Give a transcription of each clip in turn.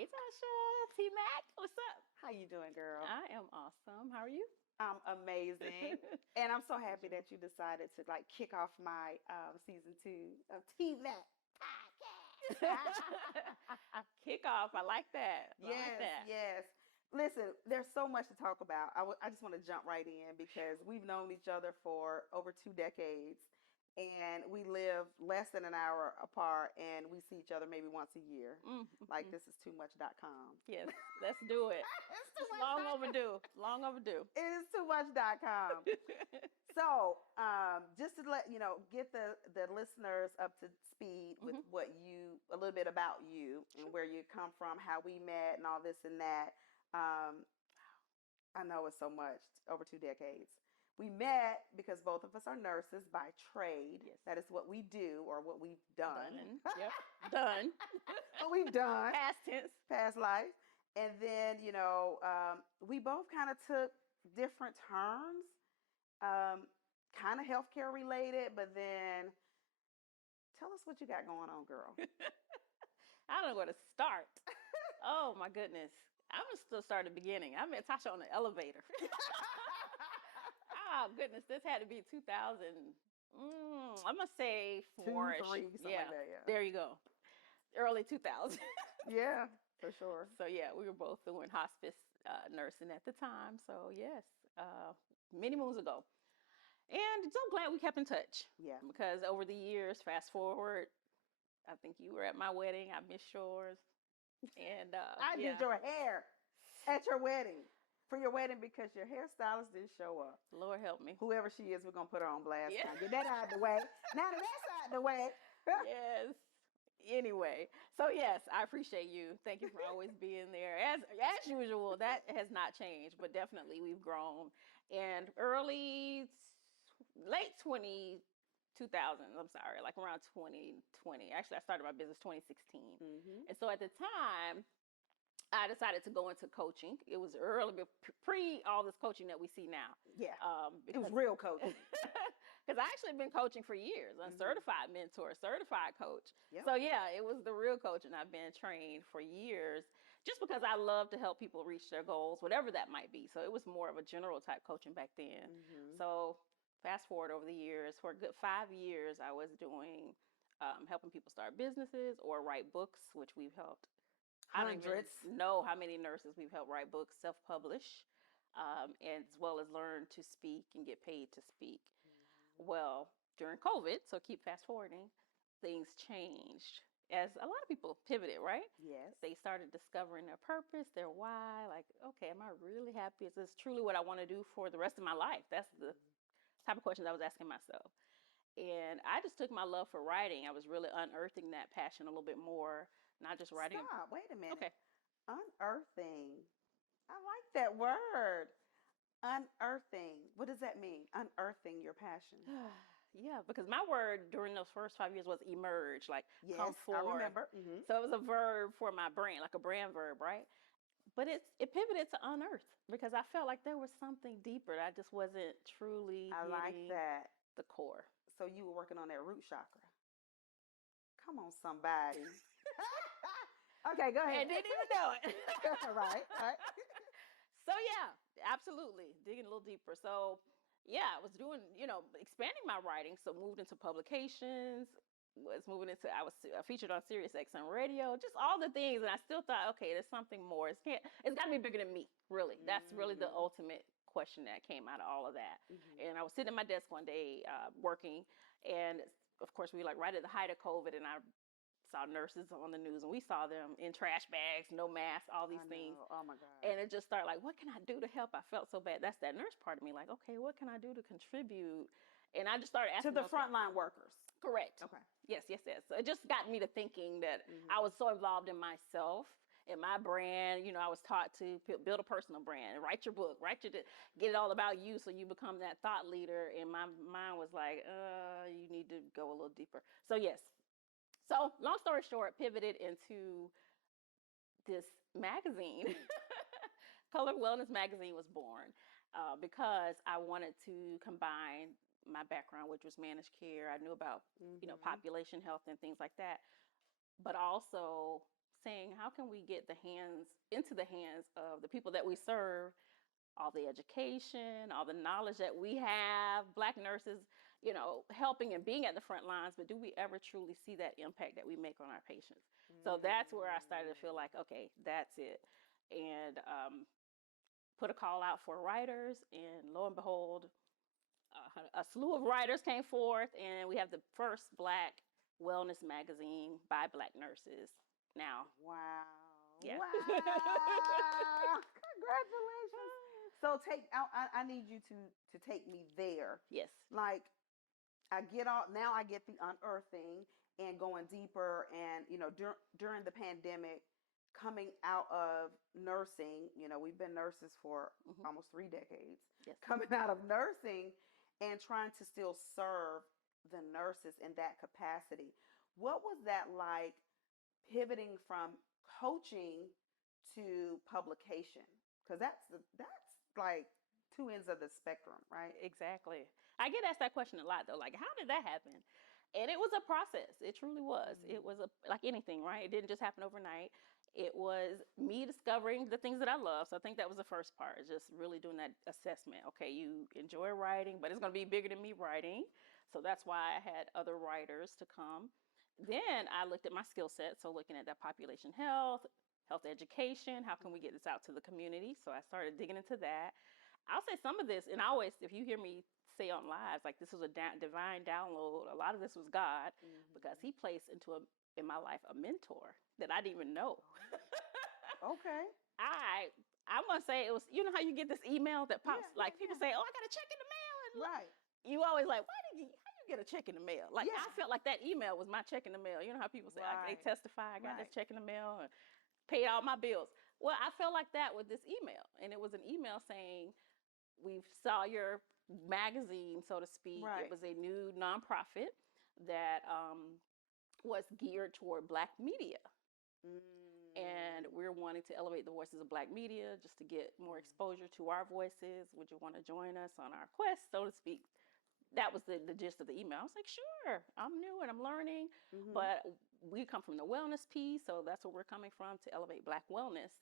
Hey, Tasha, T-Mac, what's up? How you doing, girl? I am awesome. How are you? I'm amazing. And I'm so happy that you decided to like kick off my season 2 of TVAC podcast. Kick off. I like that. I like Yes, that. yes. Listen, there's so much to talk about. I just want to jump right in because we've known each other for over 2 decades and we live less than an hour apart and we see each other maybe once a year. Like Mm. this is too much.com. Yes, let's do it. It's too It's long much. overdue. Long overdue. It is too much.com. So, just to let you know, get the listeners up to speed with Hmm. what you a little bit about you and Sure. where you come from, how we met, and all this and that. Um, I know it's so much over 2 decades. We met because both of us are nurses by trade. Yes. That is what we do or what we've done. Done. Yep. Done. What we've done, Past tense. past life. And then, we both kind of took different turns, um, kind of healthcare related, but then tell us what you got going on, girl. I don't know where to start. Oh my goodness. I'm gonna still start at the beginning. I met Tasha on the elevator. Oh goodness, this had to be 2000. I'm gonna say Two, four-ish. three, something like that, yeah. There you go. Early 2000. Yeah, for sure. So yeah, we were both doing hospice nursing at the time. So yes, many moons ago. And so glad we kept in touch. Yeah. Because over the years, fast forward, I think you were at my wedding. I missed yours. And I did your hair at your wedding. For your wedding because your hairstylist didn't show up. Lord help me. Whoever she is, we're gonna put her on blast Yeah. now. Get that out of the way. Now that that's out of the way. Yes. Anyway, so yes, I appreciate you. Thank you for always being there. As usual, that has not changed, but definitely we've grown. And late 2000s, I'm sorry, like around 2020. Actually, I started my business 2016. And so at the time, I decided to go into coaching. It was early, pre all this coaching that we see now. Yeah. It was Because real coaching. because I actually been coaching for years, a certified mentor, certified coach. Yep. So yeah, it was the real coaching. I've been trained for years just because I love to help people reach their goals, whatever that might be. So it was more of a general type coaching back then. So fast forward over the years, for a good 5 years, I was doing helping people start businesses or write books, which we've helped. I don't Hundreds. even know how many nurses we've helped write books, self-publish, as well as learn to speak and get paid to speak. Well, during COVID, so keep fast forwarding, things changed as a lot of people pivoted, right? Yes. They started discovering their purpose, their why. Like, okay, am I really happy? Is this truly what I want to do for the rest of my life? That's the type of questions I was asking myself. And I just took my love for writing. I was really unearthing that passion a little bit more, not just writing. Stop. Wait a minute. Okay. Unearthing. I like that word. Unearthing. What does that mean? Unearthing your passion. Yeah, because my word during those first 5 years was emerge, like come Yes, I forth. remember. So it was a verb for my brain, like a brand verb, right? But it pivoted to unearth because I felt like there was something deeper that I just wasn't truly I like getting that. the core. So you were working on that root chakra. Come on, somebody. Okay, go I ahead. didn't even know it. Right, right. So yeah, absolutely. Digging a little deeper. So yeah, I was doing, expanding my writing. So moved into publications, I was featured on Sirius XM radio, just all the things. And I still thought, okay, there's something more. It's got to be bigger than me, really. That's really the ultimate question that came out of all of that. And I was sitting at my desk one day working, and of course we were like right at the height of COVID, and I saw nurses on the news, and we saw them in trash bags, no masks, all these things. Oh my God. And it just started like, what can I do to help? I felt so bad. That's that nurse part of me. Like, okay, what can I do to contribute? And I just started asking To the frontline workers. Correct. Okay. Yes. So it just got me to thinking that I was so involved in myself and my brand. I was taught to build a personal brand, write your book, get it all about you so you become that thought leader. And my mind was like, you need to go a little deeper. So yes. So long story short, pivoted into this magazine. Color Wellness Magazine was born because I wanted to combine my background, which was managed care. I knew about, population health and things like that, but also saying, how can we get into the hands of the people that we serve, all the education, all the knowledge that we have, Black nurses, helping and being at the front lines, but do we ever truly see that impact that we make on our patients? So that's where I started to feel like, okay, that's it. And put a call out for writers, and lo and behold, a slew of writers came forth, and we have the first Black wellness magazine by Black nurses now. Wow. Yeah. Wow. Congratulations. So I need you to take me there. Yes. Like, I get the unearthing and going deeper, and during the pandemic, coming out of nursing, we've been nurses for almost 3 decades. Yes. Coming out of nursing and trying to still serve the nurses in that capacity. What was that like, pivoting from coaching to publication? Because that's like 2 ends of the spectrum, right? Exactly. I get asked that question a lot, though. Like, how did that happen? And it was a process. It truly was. It was like anything, right? It didn't just happen overnight. It was me discovering the things that I love. So I think that was the first part, just really doing that assessment. Okay, you enjoy writing, but it's going to be bigger than me writing. So that's why I had other writers to come. Then I looked at my skill set. So looking at that population health education, how can we get this out to the community? So I started digging into that. I'll say some of this, and I always, if you hear me say on lives, like, this was a divine download, a lot of this was God, because he placed in my life a mentor that I didn't even know. Okay. I'm gonna say it was, how you get this email that pops, people say, oh, I got a check in the mail, and right. You always like, how you get a check in the mail? Like, I felt like that email was my check in the mail. You know how people say, they testify, I got this check in the mail and paid all my bills. Well, I felt like that with this email, and it was an email saying, we saw your magazine, so to speak. Right. It was a new nonprofit that was geared toward Black media. And we're wanting to elevate the voices of Black media just to get more exposure to our voices. Would you want to join us on our quest, so to speak? That was the gist of the email. I was like, sure, I'm new and I'm learning, but we come from the wellness piece, so that's where we're coming from, to elevate Black wellness.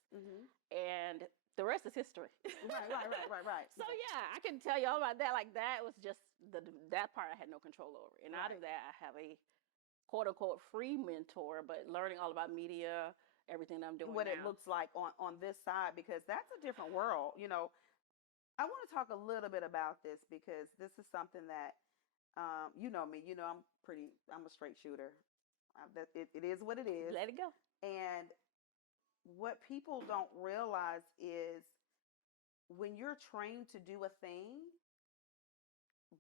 And the rest is history. Right. So yeah, I can tell you all about that. Like, that was just that part I had no control over. And out of that, I have a quote unquote free mentor, but learning all about media, everything I'm doing what now. It looks like on this side, because that's a different world. I want to talk a little bit about this, because this is something that, you know me, I'm a straight shooter. It is what it is. Let it go. And what people don't realize is, when you're trained to do a thing,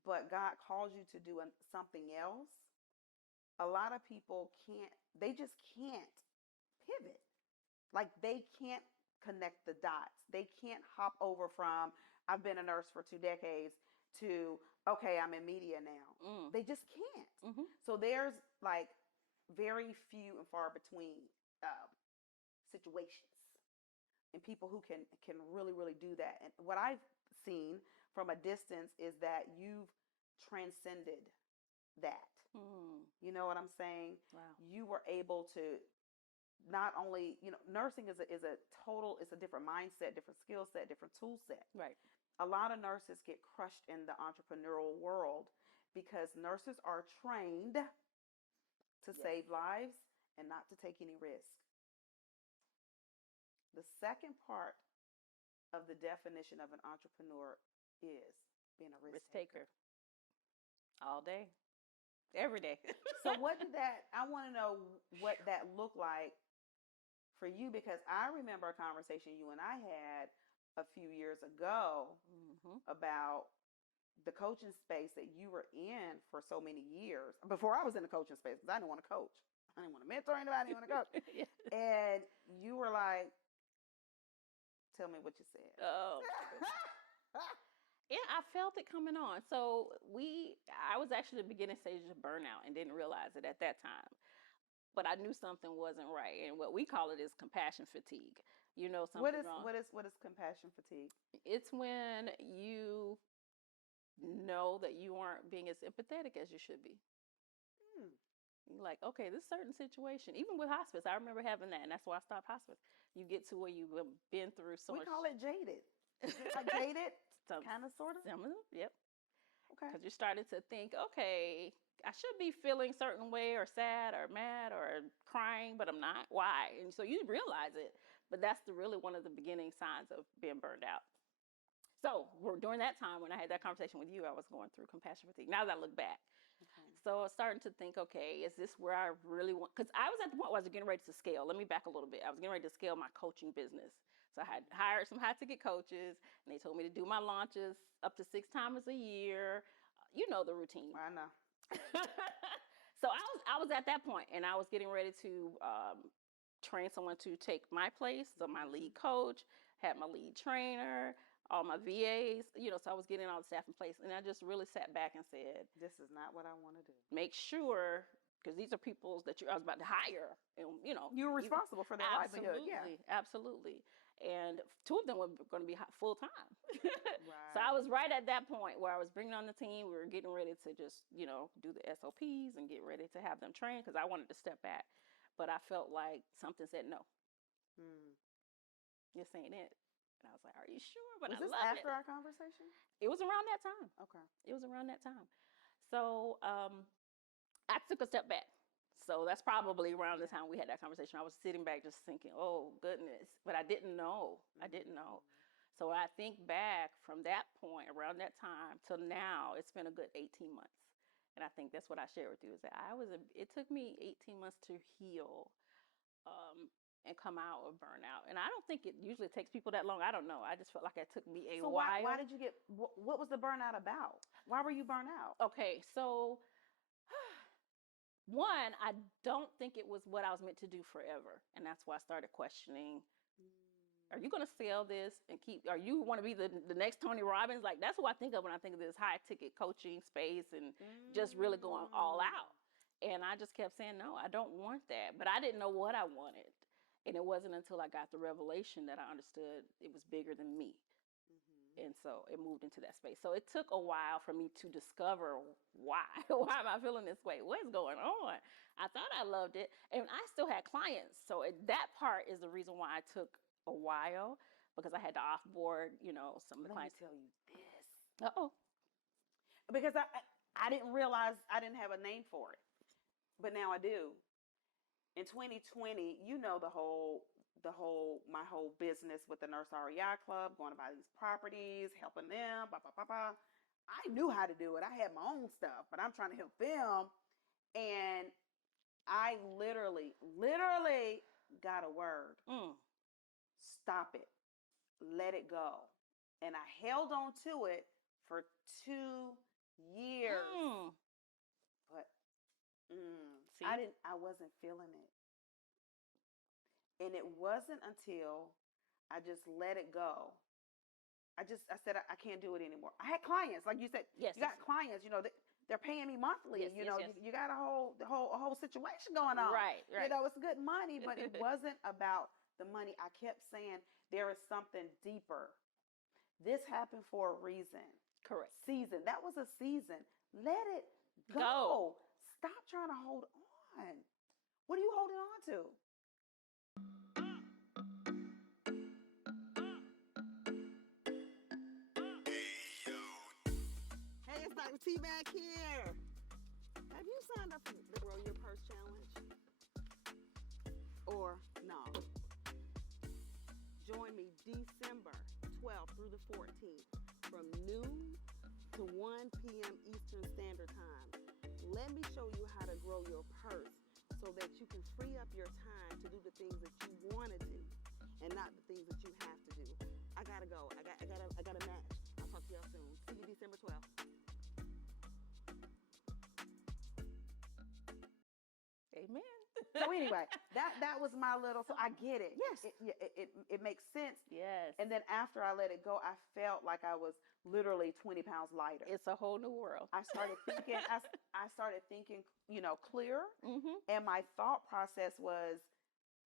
but God calls you to do something else, a lot of people just can't pivot. Like, they can't connect the dots. They can't hop over from, I've been a nurse for 2 decades, to, okay, I'm in media now. They just can't. So there's like very few and far between situations and people who can really, really do that. And what I've seen from a distance is that you've transcended that. You know what I'm saying? Wow. You were able to not only, nursing is a different mindset, different skill set, different tool set. Right. A lot of nurses get crushed in the entrepreneurial world because nurses are trained to save lives and not to take any risk. The second part of the definition of an entrepreneur is being a risk taker. All day, every day. So I want to know what that looked like for you, because I remember a conversation you and I had a few years ago about the coaching space that you were in for so many years. Before I was in the coaching space, because I didn't want to coach. I didn't want to mentor anybody. I didn't want to coach. And you were like, tell me what you said. Oh. Yeah, I felt it coming on. So I was actually the beginning stages of burnout and didn't realize it at that time. But I knew something wasn't right. And what we call it is compassion fatigue. Something wrong. What is compassion fatigue? It's when you know that you aren't being as empathetic as you should be. You're like, okay, this certain situation, even with hospice, I remember having that, and that's why I stopped hospice. You get to where you've been through so We much. call it jaded. Is it like jaded? Some, Kind of, sort of? some of them, yep. Okay. Because you're starting to think, okay, I should be feeling a certain way or sad or mad or crying, but I'm not. Why? And so you realize it. But that's really one of the beginning signs of being burned out. So during that time when I had that conversation with you, I was going through compassion fatigue. Now that I look back. Okay. So I was starting to think, okay, is this where I really want? Because I was at the point where I was getting ready to scale. Let me back a little bit. I was getting ready to scale my coaching business. So I had hired some high ticket coaches, and they told me to do my launches up to 6 times a year. You know the routine. I know. So I was at that point, and I was getting ready to train someone to take my place. So my lead coach, had my lead trainer, all my VAs, so I was getting all the staff in place. And I just really sat back and said, this is not what I want to do. Make sure, because these are people that I was about to hire. And, you're responsible for their livelihood. Yeah. Absolutely. And 2 of them were going to be full time. Right. So I was right at that point where I was bringing on the team. We were getting ready to just, do the SOPs and get ready to have them trained because I wanted to step back. But I felt like something said no. This ain't it. And I was like, are you sure? But was I this love after it. our conversation? It was around that time. Okay. It was around that time. So I took a step back. So that's probably around the time we had that conversation. I was sitting back just thinking, oh, goodness. But I didn't know. I didn't know. So I think back from that point, around that time till now, it's been a good 18 months. And I think that's what I shared with you is that it took me 18 months to heal and come out of burnout. And I don't think it usually takes people that long. I don't know. I just felt like it took me a while. Why did you what was the burnout about? Why were you burnt out? Okay, so one, I don't think it was what I was meant to do forever. And that's why I started questioning, are you going to sell this and are you want to be the next Tony Robbins? Like, that's what I think of when I think of this high ticket coaching space and just really going all out. And I just kept saying, no, I don't want that. But I didn't know what I wanted. And it wasn't until I got the revelation that I understood it was bigger than me. And so it moved into that space. So it took a while for me to discover why. Why am I feeling this way? What's going on? I thought I loved it. And I still had clients. So that part is the reason why I took a while, because I had to offboard, some of the clients. Let me tell you this. Uh-oh. Because I didn't realize I didn't have a name for it. But now I do. In 2020, my whole business with the Nurse REI Club, going to buy these properties, helping them, blah, blah, blah, blah. I knew how to do it. I had my own stuff, but I'm trying to help them. And I literally got a word. Stop it. Let it go. And I held on to it for 2 years. But I wasn't feeling it. And it wasn't until I just let it go. I said, I can't do it anymore. I had clients, like you said, yes, you got clients, they're paying me monthly. Yes, you got a whole situation going on. Right. It's good money, but it wasn't about the money. I kept saying there is something deeper. This happened for a reason. Correct. Season. That was a season. Let it go. Stop trying to hold on. What are you holding on to? Hey, it's Dr. T back here. Have you signed up for the Grow Your Purse Challenge? Or no? Join me December 12th through the 14th from noon to 1 p.m. Eastern Standard Time. Let me show you how to grow your purse so that you can free up your time to do the things that you want to do and not the things that you have to do. I gotta go. I got a match. I'll talk to y'all soon. See you December 12th. Amen. So anyway, that was my little. So I get it. Yes. It makes sense. Yes. And then after I let it go, I felt like I was literally 20 pounds lighter. It's a whole new world. I started thinking. I started thinking, clearer. And my thought process was,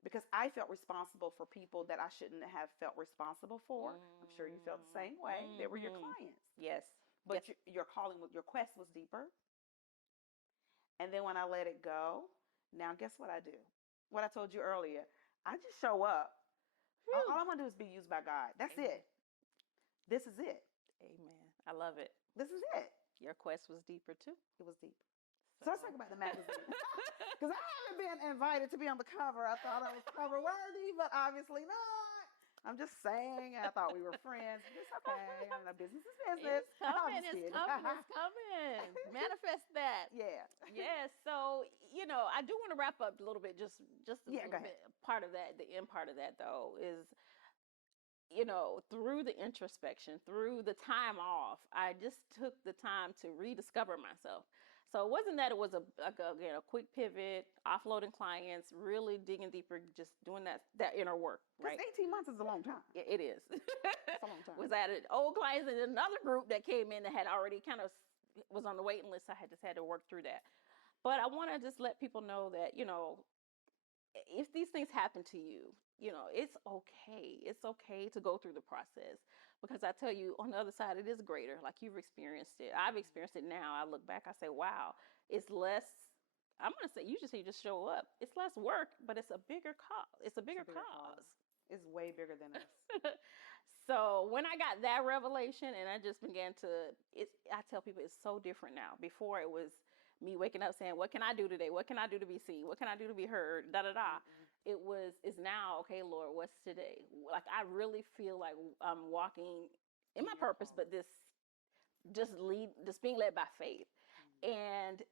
because I felt responsible for people that I shouldn't have felt responsible for. I'm sure you felt the same way. They were your clients. Yes. But your calling, your quest was deeper. And then when I let it go, now guess what I do? What I told you earlier. I just show up. All I want to do is be used by God. That's Amen. it. This is it. Amen. I love it. This is it. Your quest was deeper too. It was deep. So let's talk about the magazine. Because I haven't been invited to be on the cover. I thought I was cover worthy, but obviously not. I'm just saying. I thought we were friends. It's okay. I know business is business. It's coming. It's coming. It's coming. Manifest that. Yeah. Yes. So I do want to wrap up a little bit. Just a Yeah, little bit. Part of that, the end part of that though, is through the introspection, through the time off, I just took the time to rediscover myself. So it wasn't that it was a quick pivot, offloading clients, really digging deeper, just doing that inner work, right? 18 months is a long time. Yeah, it is. It's a long time. Was at an old clients and another group that came in that had already kind of was on the waiting list. I had to work through that. But I want to just let people know that, if these things happen to you, it's okay. It's okay to go through the process, because I tell you, on the other side, it is greater. Like you've experienced it. I've experienced it now. I look back, I say, wow, it's less, I'm going to say, you just show up. It's less work, but it's a bigger cause. It's a bigger cause. It's way bigger than us. So when I got that revelation and I just began to, I tell people it's so different now. Before it was me waking up saying, what can I do today? What can I do to be seen? What can I do to be heard? Da da da. It's now, okay, Lord, what's today? Like, I really feel like I'm walking in my purpose, but just being led by faith. And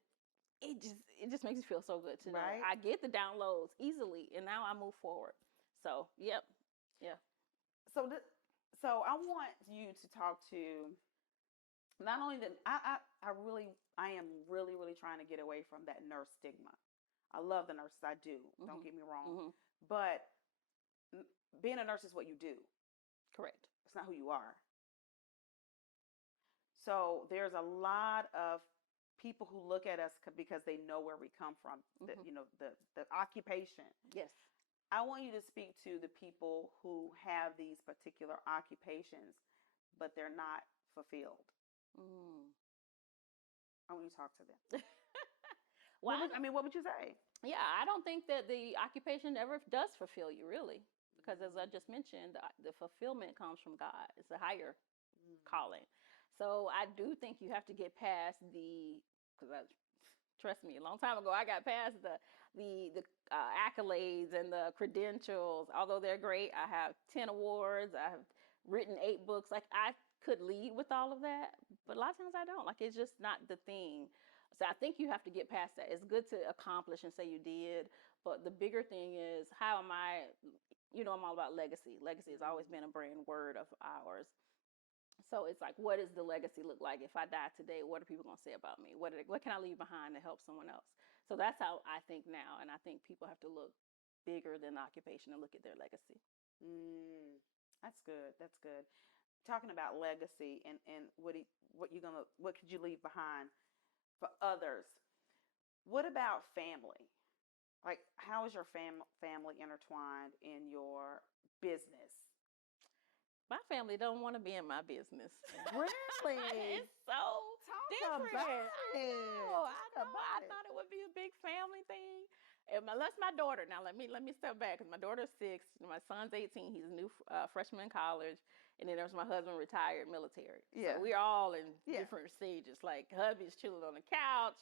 it just makes me feel so good to know I get the downloads easily, and now I move forward. So, yep. Yeah. So I want you to talk to not only that, I am really, really trying to get away from that nurse stigma. I love the nurses. I do. Don't get me wrong. But being a nurse is what you do. Correct. It's not who you are. So there's a lot of people who look at us because they know where we come from. The occupation. Yes. I want you to speak to the people who have these particular occupations, but they're not fulfilled. I want you to talk to them. Well, what would you say? Yeah, I don't think that the occupation ever does fulfill you, really, because as I just mentioned, the fulfillment comes from God. It's a higher calling. So I do think you have to get past trust me, a long time ago, I got past the accolades and the credentials. Although they're great, I have 10 awards. I have written 8 books. Like, I could lead with all of that, but a lot of times I don't. Like, it's just not the thing. So I think you have to get past that. It's good to accomplish and say you did, but the bigger thing is, how am I, I'm all about legacy. Legacy has always been a brand word of ours. So it's like, what does the legacy look like? If I die today, what are people going to say about me? What can I leave behind to help someone else? So that's how I think now. And I think people have to look bigger than the occupation and look at their legacy. That's good. That's good. Talking about legacy and what could you leave behind for others? What about family? Like, how is your family intertwined in your business? My family don't want to be in my business. Really? It's so different. I thought it would be a big family thing. Unless my daughter. Now let me step back, because my daughter's 6, my son's 18. He's a new freshman in college, and then there's my husband, retired military. Yeah, so we're all in different stages. Like, hubby's chilling on the couch,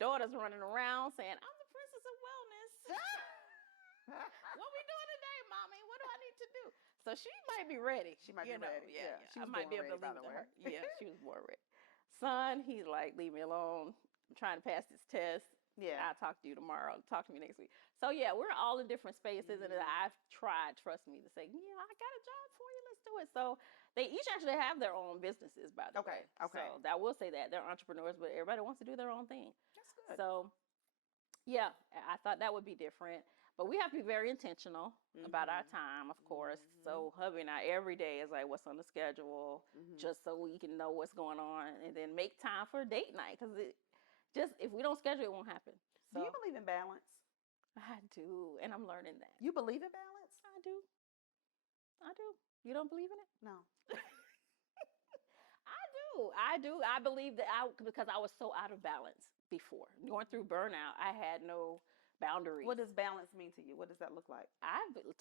daughter's running around saying, "I'm the princess of wellness." What we doing today, mommy? What do I need to do? So she might be ready. She might be ready. Yeah. I might be able to leave her. Yeah, she was born ready. Son, he's like, leave me alone. I'm trying to pass this test. Yeah. I'll talk to you tomorrow. Talk to me next week. So yeah, we're all in different spaces, and I've tried, trust me, to say, I got a job for you. Let's do it. So they each actually have their own businesses, by the way. Okay. So I will say that they're entrepreneurs, but everybody wants to do their own thing. That's good. So yeah, I thought that would be different. But we have to be very intentional about our time, of course. So hubby and I, every day is like, what's on the schedule, just so we can know what's going on, and then make time for a date night. Because if we don't schedule, it won't happen. So, do you believe in balance? I do, and I'm learning that. You believe in balance? I do. You don't believe in it? No. I do. I believe that because I was so out of balance before. Going through burnout, I had no boundaries. What does balance mean to you? What does that look like?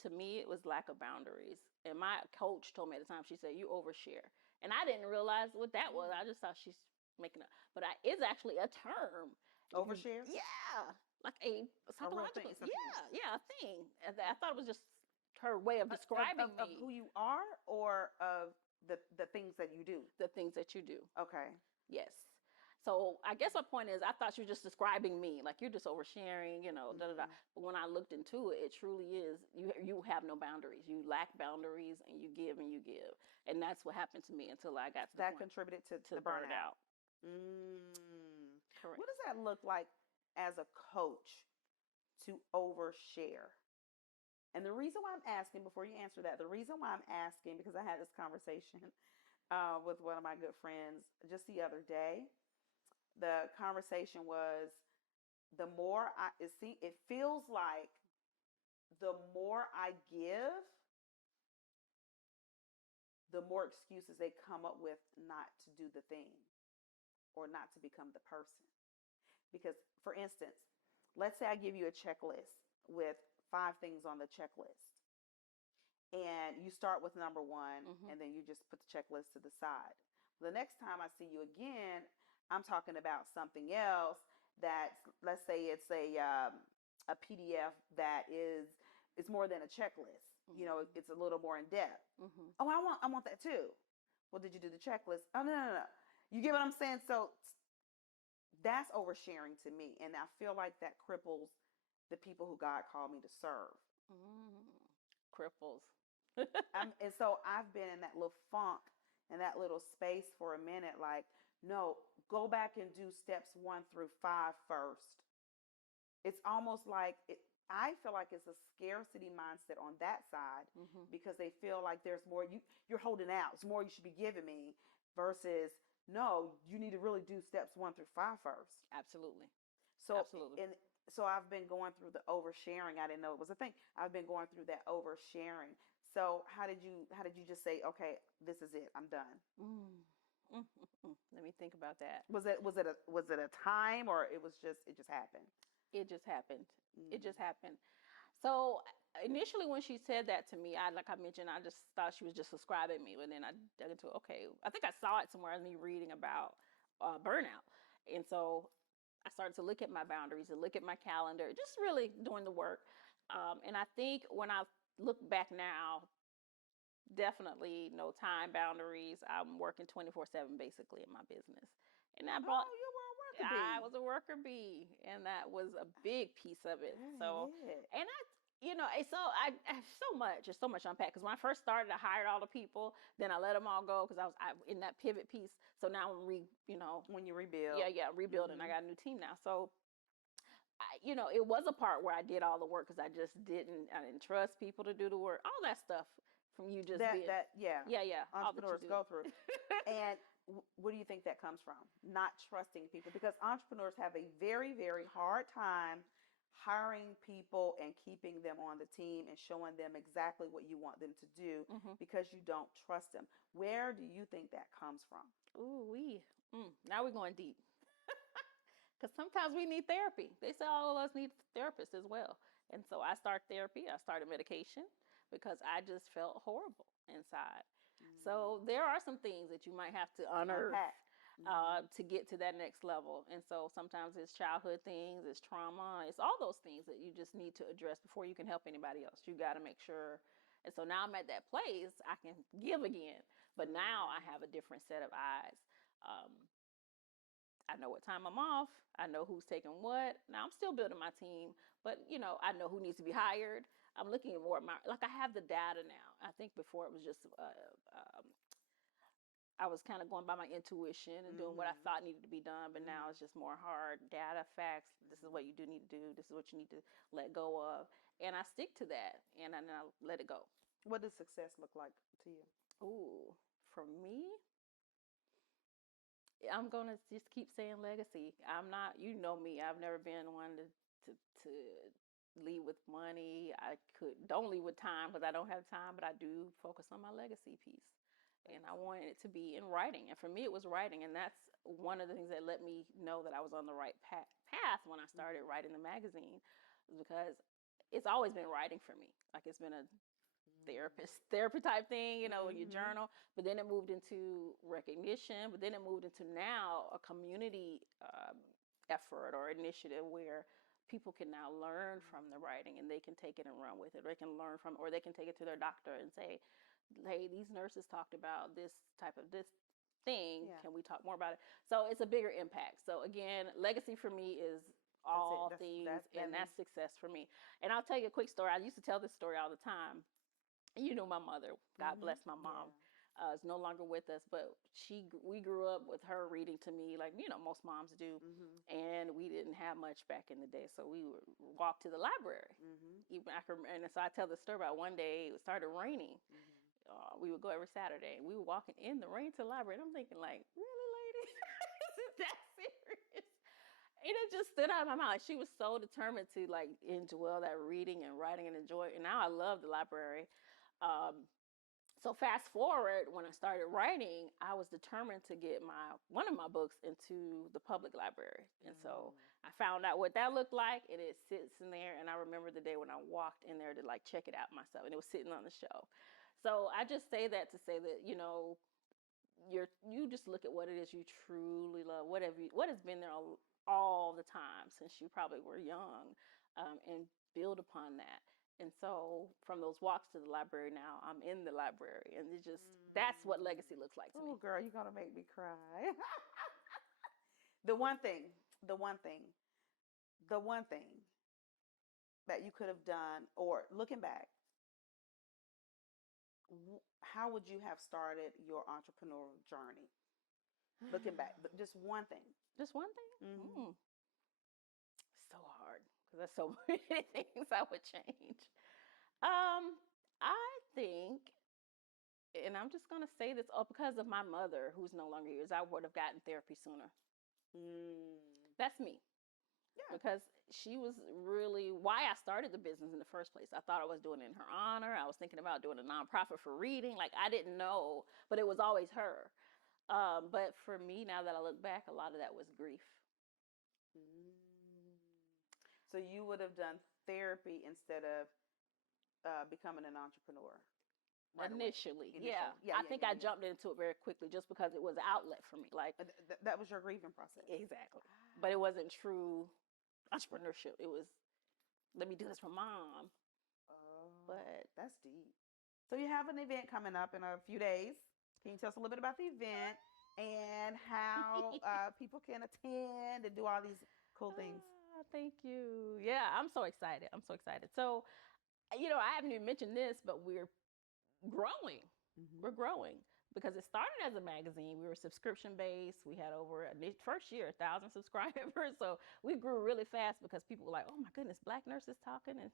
To me, it was lack of boundaries. And my coach told me at the time, she said, "You overshare." And I didn't realize what that was. I just thought she's making up. But it's actually a term. Overshare? Yeah. Like a psychological. Thing, yeah, a thing. I thought it was just her way of describing of who you are, or of the things that you do? The things that you do. Okay. Yes. So I guess my point is, I thought you were just describing me, like you're just oversharing, da da da. But when I looked into it, it truly is you have no boundaries. You lack boundaries, and you give, and that's what happened to me until I got to that contributed to the burnout. Correct. What does that look like as a coach to overshare? And the reason why I'm asking, before you answer that, the reason why I'm asking, because I had this conversation with one of my good friends just the other day. The conversation was, the more it feels like the more I give, the more excuses they come up with not to do the thing or not to become the person. Because, for instance, let's say I give you a checklist with 5 things on the checklist. And you start with number 1, and then you just put the checklist to the side. The next time I see you again, I'm talking about something else that's, let's say it's a PDF that is more than a checklist. It's a little more in depth. Oh, I want that too. Well, did you do the checklist? Oh, no. You get what I'm saying? So that's oversharing to me, and I feel like that cripples the people who God called me to serve. Cripples. And so I've been in that little funk, in that little space for a minute, like, no, go back and do steps 1 through 5 first. It's almost like I feel like it's a scarcity mindset on that side, because they feel like there's more you're holding out. It's more you should be giving me, versus, no, you need to really do steps 1 through 5 first. Absolutely. So I've been going through the oversharing. I didn't know it was a thing. I've been going through that oversharing. So how did you just say, okay, this is it, I'm done? Let me think about that. Was it a time, or it just happened? It just happened. It just happened. So initially, when she said that to me, like I mentioned, I just thought she was just describing me. But then I dug into it. Okay, I think I saw it somewhere in me reading about burnout, and so I started to look at my boundaries and look at my calendar, just really doing the work. And I think when I look back now, definitely no time boundaries. I'm working 24/7 basically in my business, and that brought. You were a worker bee. I was a worker bee, and that was a big piece of it. So, and it's so much unpack. Because when I first started, I hired all the people, then I let them all go because I was in that pivot piece. So now when you rebuild, rebuilding. I got a new team now, so. It was a part where I did all the work because I didn't trust people to do the work, all that stuff from you just being. entrepreneurs go through. And what do you think that comes from? Not trusting people, because entrepreneurs have a very, very hard time hiring people and keeping them on the team and showing them exactly what you want them to do, because you don't trust them. Where do you think that comes from? Now we're going deep. Because sometimes we need therapy. They say all of us need therapists as well. And so I started therapy. I started medication because I just felt horrible inside. So there are some things that you might have to unearth to get to that next level. And so sometimes it's childhood things, it's trauma, it's all those things that you just need to address before you can help anybody else. You got to make sure. And so now I'm at that place, I can give again. But now I have a different set of eyes. I know what time I'm off. I know who's taking what. Now I'm still building my team, but I know who needs to be hired. I'm looking at more at I have the data now. I think before it was just I was kind of going by my intuition and doing what I thought needed to be done, but now it's just more hard data, facts. This is what you do need to do. This is what you need to let go of, and I stick to that, and I let it go. What does success look like to you? For me, I'm gonna just keep saying legacy. I'm not, me. I've never been one to lead with money. Don't lead with time because I don't have time, but I do focus on my legacy piece. and I wanted it to be in writing. And for me, it was writing, and that's one of the things that let me know that I was on the right path when I started writing the magazine, because it's always been writing for me. Like, it's been a therapy type thing, when you journal. But then it moved into recognition. But then it moved into now a community effort or initiative where people can now learn from the writing, and they can take it and run with it. Or they can learn from, or they can take it to their doctor and say, hey, these nurses talked about this type of this thing. Yeah. Can we talk more about it? So it's a bigger impact. So again, legacy for me is all things, and that's success for me. And I'll tell you a quick story. I used to tell this story all the time. My mother, God bless my mom, is no longer with us, but we grew up with her reading to me, like, most moms do. And we didn't have much back in the day, so we would walk to the library. Even and so I tell the story about one day it started raining. We would go every Saturday, and we were walking in the rain to the library, and I'm thinking, like, really, lady? Is it that serious? And it just stood out of my mouth. Like, she was so determined to, like, enjoy that reading and writing and enjoy it. And now I love the library. So fast forward, when I started writing, I was determined to get one of my books into the public library. And so I found out what that looked like, and it sits in there. And I remember the day when I walked in there to, like, check it out myself, and it was sitting on the shelf. So I just say that to say that, you just look at what it is you truly love, what has been there all the time since you probably were young, and build upon that. And so from those walks to the library, now I'm in the library, and that's what legacy looks like to me. Oh, girl, you're going to make me cry. the one thing that you could have done, or looking back, how would you have started your entrepreneurial journey? Looking back, just one thing. Just one thing? So hard, because there's so many things I would change. I think, and I'm just going to say this because of my mother, who's no longer here, I would have gotten therapy sooner. That's me. Yeah. Because she was really why I started the business in the first place. I thought I was doing it in her honor. I was thinking about doing a nonprofit for reading. Like, I didn't know, but it was always her. But for me, now that I look back, a lot of that was grief. So you would have done therapy instead of becoming an entrepreneur? Right initially. Yeah. I think I jumped into it very quickly just because it was an outlet for me. Like, that was your grieving process. Exactly. But it wasn't true entrepreneurship. It was, let me do this for mom. But that's deep. So you have an event coming up in a few days. Can you tell us a little bit about the event and how people can attend and do all these cool things? Thank you. Yeah, I'm so excited. So, I haven't even mentioned this, but we're growing. We're growing because it started as a magazine. We were subscription based. We had over first year 1,000 subscribers. So we grew really fast because people were like, "Oh my goodness, Black nurses talking and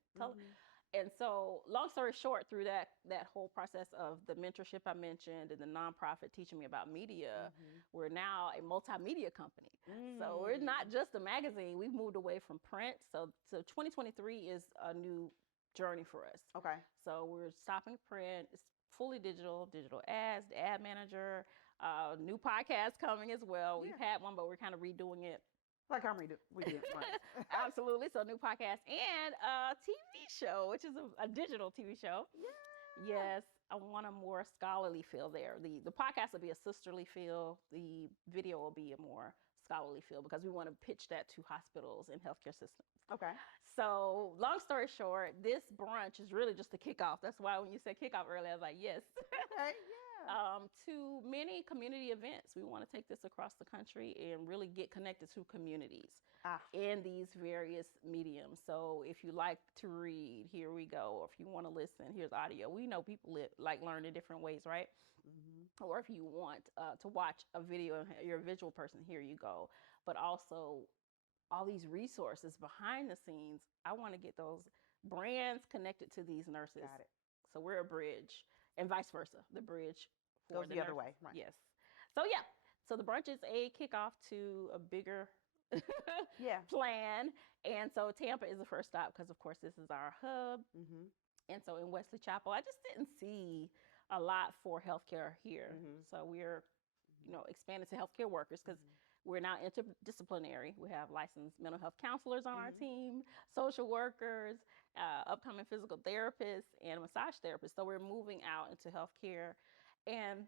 And so, long story short, through that whole process of the mentorship I mentioned and the nonprofit teaching me about media, we're now a multimedia company. So we're not just a magazine. We've moved away from print. So 2023 is a new journey for us. Okay. So we're stopping print. It's fully digital ads, the ad manager, new podcast coming as well. We've had one, but we're kind of redoing it. Like I'm redoing right. Absolutely. So new podcast and a TV show, which is a digital TV show. Yeah. Yes. I want a more scholarly feel there. The podcast will be a sisterly feel. The video will be a more scholarly feel because we want to pitch that to hospitals and healthcare systems. Okay. So long story short, this brunch is really just a kickoff. That's why when you said kickoff earlier, I was like, yes. Okay, yeah. To many community events. We want to take this across the country and really get connected to communities in these various mediums. So if you like to read, here we go. Or if you want to listen, here's audio. We know people like learn in different ways, right? Or if you want to watch a video, you're a visual person, here you go. But also all these resources behind the scenes. I want to get those brands connected to these nurses. Got it. So we're a bridge, and vice versa. The bridge for goes the other way, right? Yes. So yeah. So the brunch is a kickoff to a bigger plan. And so Tampa is the first stop because, of course, this is our hub. And so in Wesley Chapel, I just didn't see a lot for healthcare here. Mhm. So we're, Mhm. expanding to healthcare workers because Mhm. we're now interdisciplinary. We have licensed mental health counselors on our Mhm. team, social workers, upcoming physical therapists, and massage therapists. So we're moving out into healthcare. And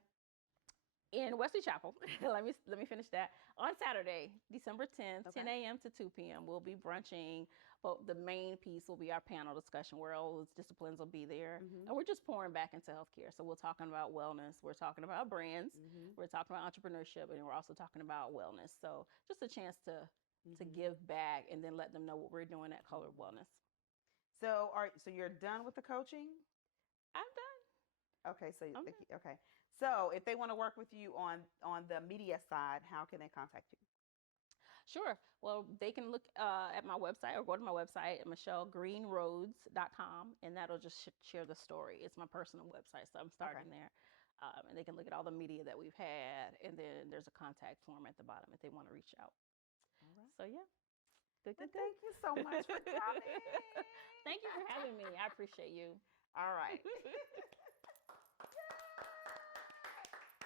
in Wesley Chapel. let me finish that. On Saturday, December 10th, Okay. 10 a.m. to 2 p.m., we'll be brunching. But the main piece will be our panel discussion where all those disciplines will be there. Mhm. And we're just pouring back into healthcare. So we're talking about wellness, we're talking about brands, Mhm. we're talking about entrepreneurship, and we're also talking about wellness. So just a chance to Mhm. give back and then let them know what we're doing at Colored Mhm. Wellness. So you're done with the coaching? I'm done. Okay, so I'm done. okay. So if they want to work with you on the media side, how can they contact you? Sure. Well, they can look at my website or go to my website at michellegreenrhodes.com, and that'll just share the story. It's my personal website, so I'm Okay. starting there. And they can look at all the media that we've had, and then there's a contact form at the bottom if they want to reach out. All right. So, yeah, good, Well, good, thank you so much for good. coming. Thank you for having me. I appreciate you. All right.